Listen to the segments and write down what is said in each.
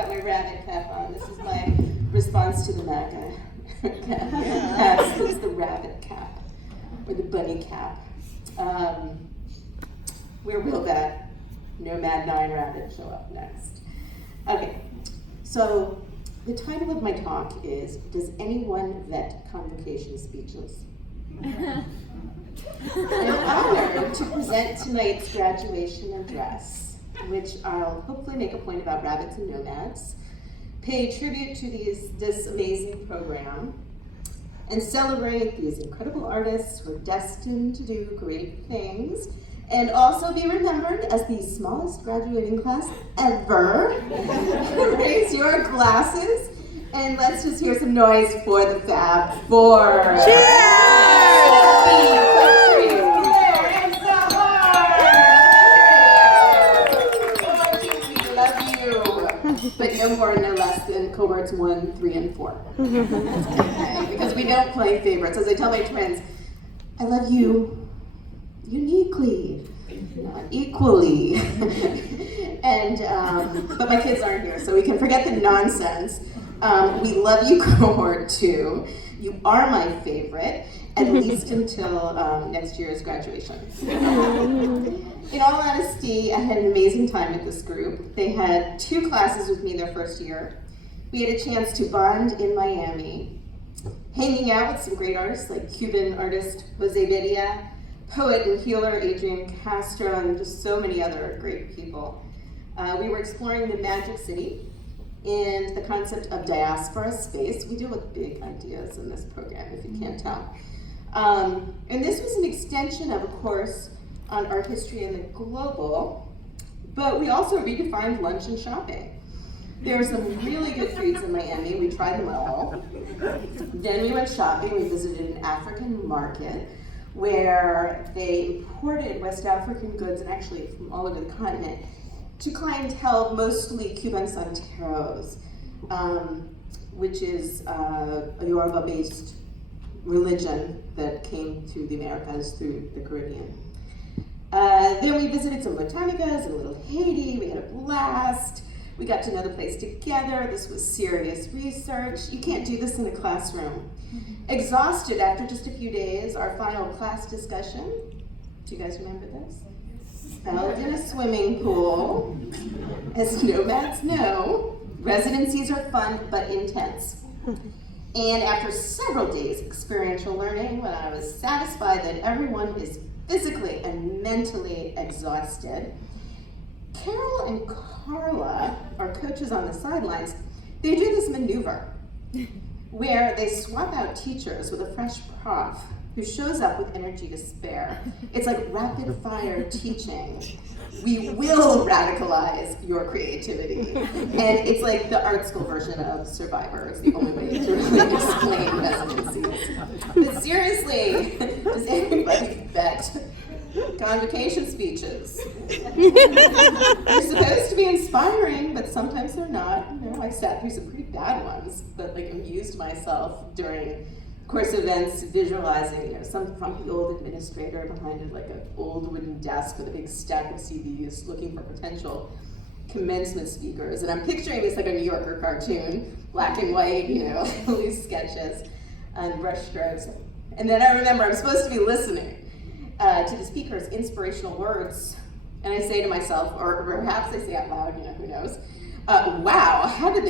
got my rabbit cap on. This is my response to the MAGA cap. It's the rabbit cap, or the bunny cap. Where will that Nomad 9 rabbit show up next? Okay, so the title of my talk is, Does Anyone Vet Convocation Speeches? I'm honored to present tonight's graduation address, in which I'll hopefully make a point about rabbits and nomads, pay tribute to this amazing program, and celebrate these incredible artists who are destined to do great things, and also be remembered as the smallest graduating class ever. Raise your glasses, and let's just hear some noise for the Fab Four. Cheers! We love you, but no more, no less than cohorts 1, 3, and 4. Okay, because we don't play favorites. As I tell my twins, I love you uniquely, not equally. And but my kids aren't here, so we can forget the nonsense. We love you, cohort 2. You are my favorite, at least until next year's graduation. In all honesty, I had an amazing time with this group. They had 2 classes with me their first year. We had a chance to bond in Miami, hanging out with some great artists like Cuban artist Jose Bedia, poet and healer Adrian Castro, and just so many other great people. We were exploring the Magic City and the concept of diaspora space. We deal with big ideas in this program, if you can't tell. And this was an extension of a course on art history and the global, but we also redefined lunch and shopping. There were some really good foods in Miami. We tried them all. Then we went shopping. We visited an African market where they imported West African goods, and actually from all over the continent, to clientele mostly Cuban Santeros, which is a Yoruba-based religion that came to the Americas through the Caribbean. Then we visited some botanicas in Little Haiti. We had a blast. We got to know the place together. This was serious research. You can't do this in a classroom. Exhausted after just a few days, our final class discussion, do you guys remember this? Held in a swimming pool. As nomads know, residencies are fun but intense. And after several days experiential learning, when I was satisfied that everyone is physically and mentally exhausted, Carol and Carla, our coaches on the sidelines, they do this maneuver where they swap out teachers with a fresh prof who shows up with energy to spare. It's like rapid fire teaching. We will radicalize your creativity. And it's like the art school version of Survivor. It's the only way to really explain residencies. But seriously, does anybody vet convocation speeches? They're supposed to be inspiring, but sometimes they're not. You know, I sat through some pretty bad ones, but like amused myself during course events, visualizing, some frumpy old administrator behind it, like an old wooden desk with a big stack of CDs, looking for potential commencement speakers. And I'm picturing this like a New Yorker cartoon, black and white, loose sketches and brush strokes. And then I remember I'm supposed to be listening to the speaker's inspirational words, and I say to myself, or perhaps I say out loud, who knows, wow, how did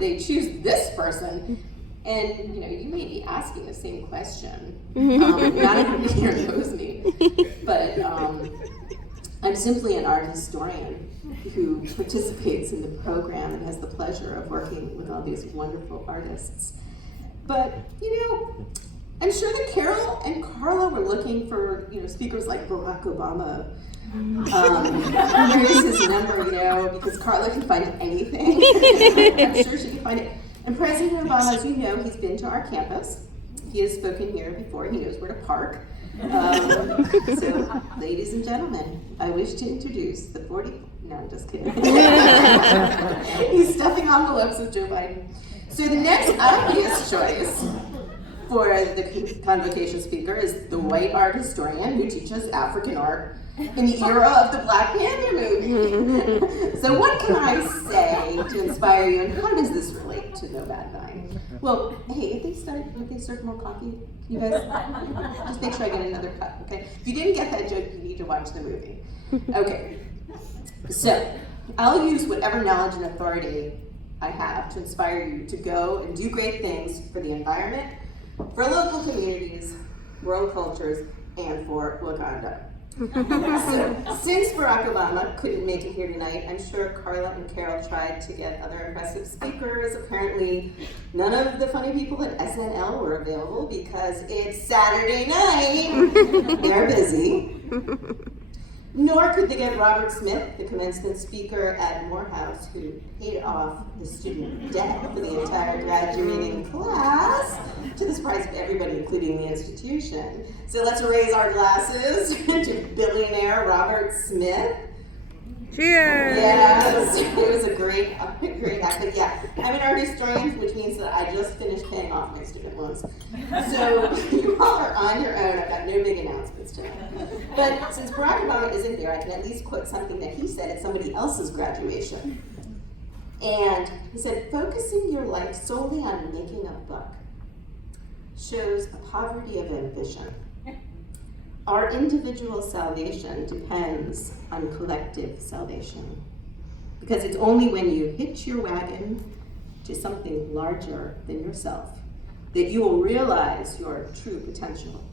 they choose this person? And you may be asking the same question. Not everybody here knows me, but I'm simply an art historian who participates in the program and has the pleasure of working with all these wonderful artists. But I'm sure that Carol and Carla were looking for speakers like Barack Obama. Here's his number, because Carla can find anything. I'm sure she can find it. And President Obama, as you know, he's been to our campus. He has spoken here before. He knows where to park. So, ladies and gentlemen, I wish to introduce the 40... No, I'm just kidding. He's stuffing envelopes with Joe Biden. So the next obvious choice for the convocation speaker is the white art historian who teaches African art in the era of the Black Panther movie. So what can I say to inspire you, and how does this relate to No Bad Nine? Well, hey, if they serve more coffee, can you guys just make sure I get another cup, okay? If you didn't get that joke, you need to watch the movie. Okay, so I'll use whatever knowledge and authority I have to inspire you to go and do great things for the environment, for local communities, world cultures, and for Wakanda. So, since Barack Obama couldn't make it here tonight, I'm sure Carla and Carol tried to get other impressive speakers. Apparently, none of the funny people at SNL were available because it's Saturday night. They're busy. Nor could they get Robert Smith, the commencement speaker at Morehouse, who paid off the student debt for the entire graduating class, to the surprise of everybody, including the institution. So let's raise our glasses to billionaire Robert Smith. Cheers! Yes, it was a great act. But yeah, I'm an art historian, which means that I just finished paying off my student loans. So you all are on your own. I've got no big announcements tonight. But since Barack Obama isn't here, I can at least quote something that he said at somebody else's graduation. And he said, focusing your life solely on making a buck shows a poverty of ambition. Our individual salvation depends on collective salvation, because it's only when you hitch your wagon to something larger than yourself that you will realize your true potential.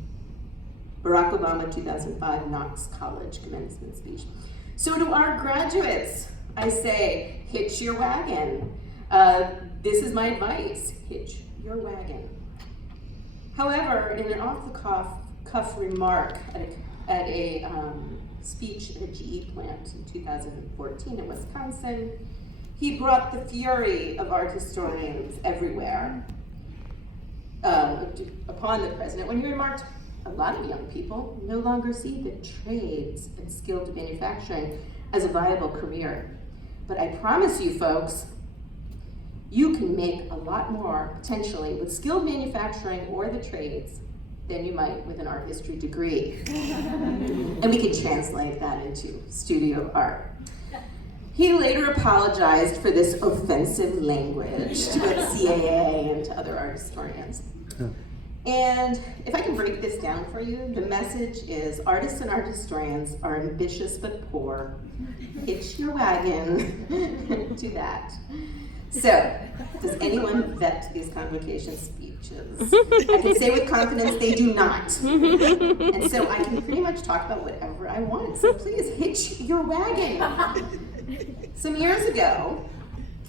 Barack Obama, 2005 Knox College commencement speech. So to our graduates, I say, hitch your wagon. This is my advice, hitch your wagon. However, in an off-the-cuff remark at a speech at a GE plant in 2014 in Wisconsin, he brought the fury of art historians everywhere upon the president when he remarked, a lot of young people no longer see the trades and skilled manufacturing as a viable career. But I promise you folks, you can make a lot more potentially with skilled manufacturing or the trades than you might with an art history degree. And we can translate that into studio art. He later apologized for this offensive language to both CAA and to other art historians. And if I can break this down for you, the message is artists and art historians are ambitious but poor. Hitch your wagon to that. So, does anyone vet these convocation speeches? I can say with confidence they do not. And so I can pretty much talk about whatever I want. So please hitch your wagon. Some years ago,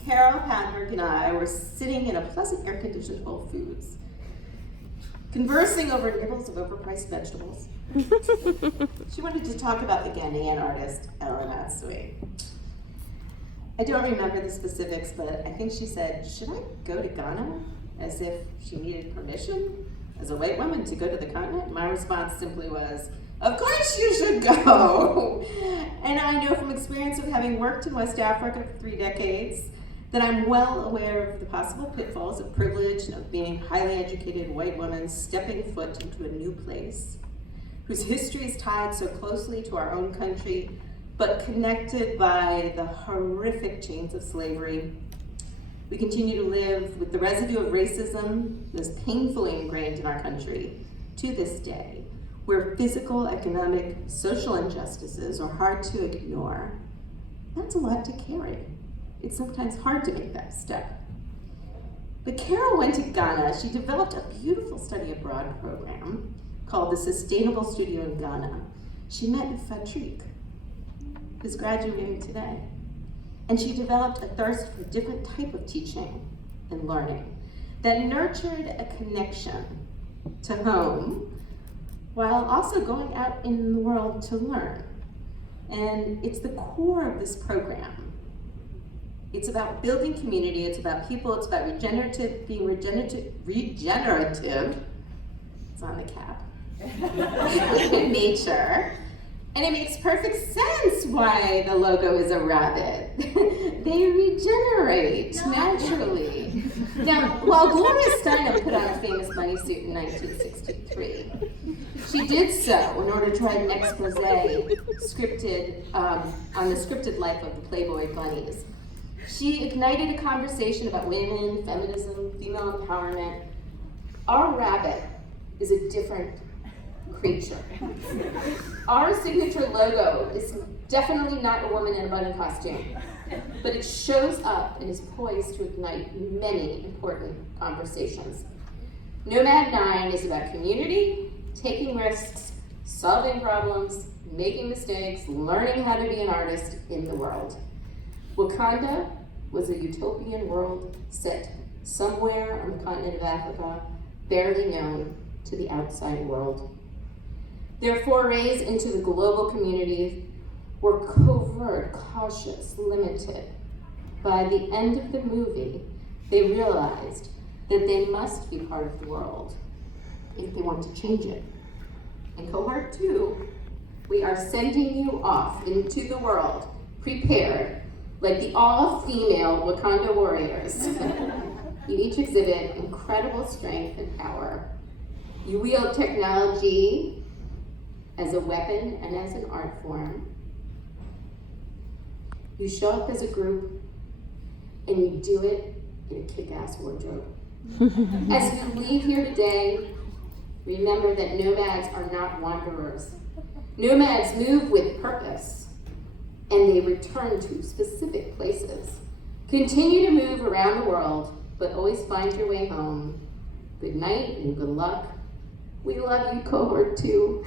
Carol Padberg and I were sitting in a pleasant air-conditioned Whole Foods, conversing over nibbles of overpriced vegetables. She wanted to talk about the Ghanaian artist Ellen Asui. I don't remember the specifics, but I think she said, should I go to Ghana? As if she needed permission as a white woman to go to the continent. My response simply was, of course you should go. And I know from experience of having worked in West Africa for 3 decades that I'm well aware of the possible pitfalls of privilege and of being a highly educated white woman stepping foot into a new place, whose history is tied so closely to our own country, but connected by the horrific chains of slavery. We continue to live with the residue of racism that is painfully ingrained in our country to this day, where physical, economic, social injustices are hard to ignore. That's a lot to carry. It's sometimes hard to make that step. But Carol went to Ghana. She developed a beautiful study abroad program called the Sustainable Studio in Ghana. She met Fatrique, who's graduating today. And she developed a thirst for a different type of teaching and learning that nurtured a connection to home while also going out in the world to learn. And it's the core of this program. It's about building community, it's about people, it's about being regenerative, it's on the cap, in nature. And it makes perfect sense why the logo is a rabbit. They regenerate naturally. Now, while Gloria Steinem put on a famous bunny suit in 1963, she did so in order to write an expose scripted on the scripted life of the Playboy bunnies. She ignited a conversation about women, feminism, female empowerment. Our rabbit is a different creature. Our signature logo is definitely not a woman in a bunny costume, but it shows up and is poised to ignite many important conversations. Nomad 9 is about community, taking risks, solving problems, making mistakes, learning how to be an artist in the world. Wakanda was a utopian world set somewhere on the continent of Africa, barely known to the outside world. Their forays into the global community were covert, cautious, limited. By the end of the movie, they realized that they must be part of the world if they want to change it. In Cohort 2, we are sending you off into the world, prepared, like the all-female Wakanda warriors. You each exhibit incredible strength and power. You wield technology as a weapon and as an art form. You show up as a group, and you do it in a kick-ass wardrobe. As you leave here today, remember that nomads are not wanderers. Nomads move with purpose, and they return to specific places. Continue to move around the world, but always find your way home. Good night and good luck. We love you, Cohort 2.